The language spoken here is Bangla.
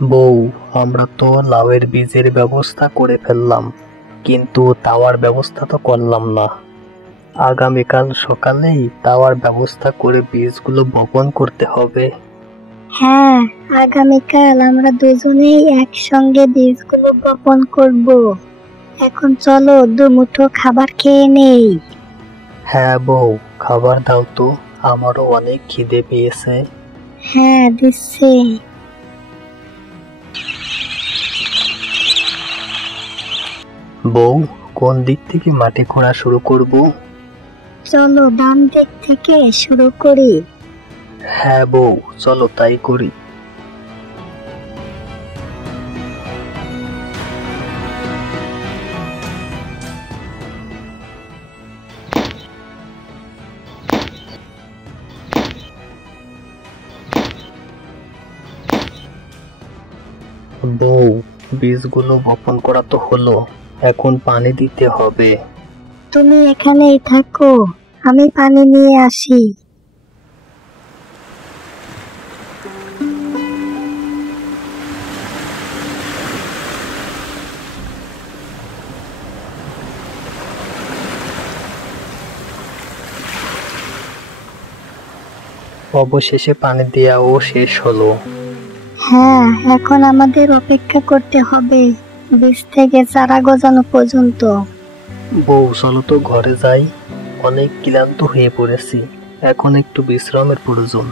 বউ, আমরা তো লাউয়ের বীজের ব্যবস্থা করে ফেললাম, কিন্তু তাওয়ার ব্যবস্থা তো করলাম না। আগামীকাল সকালেই তাওয়ার ব্যবস্থা করে বীজগুলো বপন করতে হবে। হ্যাঁ, আগামীকাল আমরা দুজনেই একসঙ্গে বীজগুলো বপন করব। এখন চলো দুমুঠো খাবার খেয়ে নেই। হ্যাঁ বউ, খাবার দাও তো, আমারও অনেক খিদে পেয়েছে। হ্যাঁ, দিচ্ছি। বউ, কোন দিক থেকে মাটি খোঁড়া শুরু করব? চলো ডান দিক থেকে শুরু করি। হ্যাঁ বউ, চলো তাই করি। বউ, বীজগুলো বপন করা তো হলো, এখন পানি দিতে হবে। তুমি এখানেই থাকো, আমি পানি নিয়ে আসি। অবশেষে পানি দেওয়াও শেষ হলো। হ্যাঁ, এখন আমাদের অপেক্ষা করতে হবে বীজ থেকে চারা গজানো পর্যন্ত। বউ, চলো তো ঘরে যাই, অনেক ক্লান্ত হয়ে পড়েছি, এখন একটু বিশ্রামের প্রয়োজন।